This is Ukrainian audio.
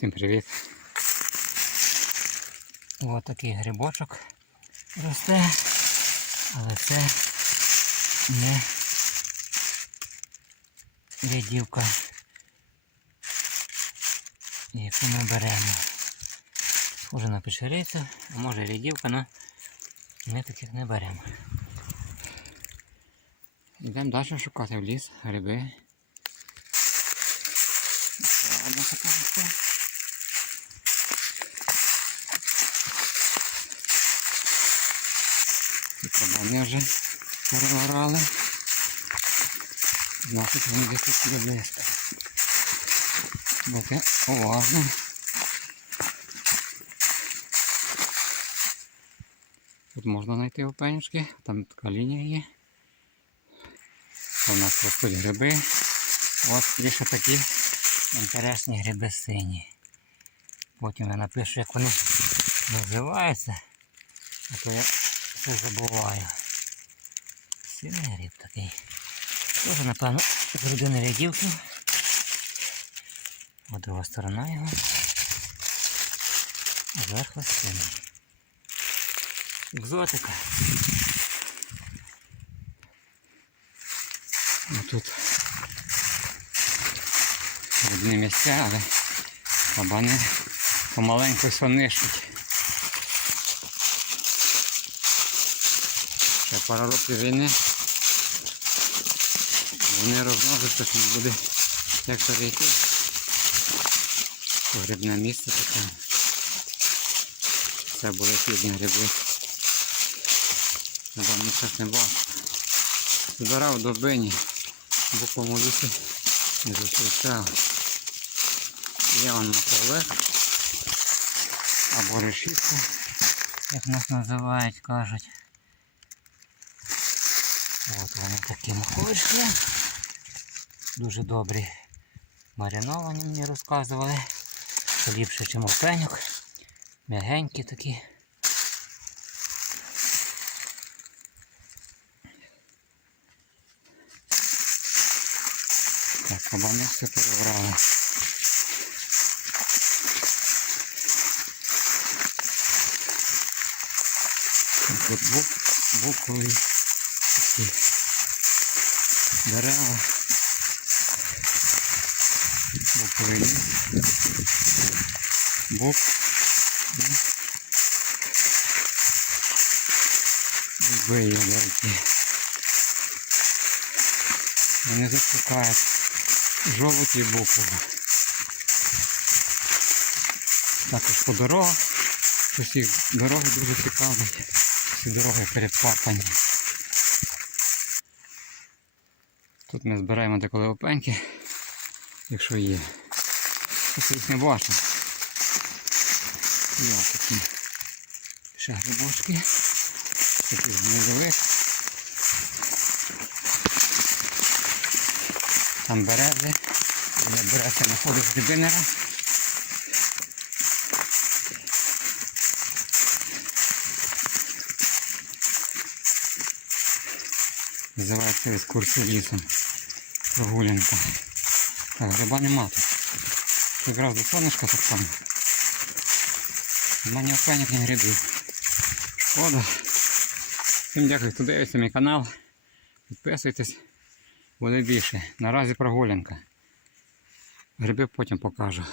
Всім привіт. Ось такий грибочок росте, але це не рядівка, яку ми беремо. Схоже на печерицю, а може рядівка, але ми таких не беремо. Йдемо далі шукати в ліс гриби. Одна така Тут кабани вже перегорали. Значить вони десь тут близько. Бути уважно. Тут можна знайти опенючки, там така лінія є. Це у нас ростуть гриби. Ось більше такі інтересні гриби сині. Потім я напишу, як вони називаються. А то я все забуваю. Сильний гриб такий. Тоже, напевно, з родини рядівки. А друга сторона його. Зверху синий. Екзотика. Ну тут одні місця, але кабани помаленьку все Ще пара років війни. Вони розмножаться, що буде як перейти. Грибне місце таке. Це були пізні гриби. Я вам нічас не бачу. Збирав добині, в буквому лісі не зустрічав. Є он маковик або решітка, як нас називають, кажуть. От вони такі маховички. Дуже добрі. Мариновані мені розказували. Що ліпше, ніж опеньок. М'ягенькі такі. Так, кабани все перебрали. Тут бук, такі дерева. Буковий ліс. Бук. і Дуби є великі. Вони заспокають жовті і букову. Також по дорогах. Усі дороги дуже цікаві. Всі дороги перепапані. Тут ми збираємо деколи опеньки, якщо є. Ось їх не бачу. Є такі ще грибочки. Такі гнизовик. Там берези. Я берези знаходить грибинера. Називається екскурсія лісом. Прогулянка. Так, гриба нема тут. Якраз до сонечка так само. Нема ні опеньок, ні грибів. Шкода. Всім дякую, хто дивиться мій канал. Підписуйтесь. Буде більше. Наразі прогулянка. Гриби потім покажу.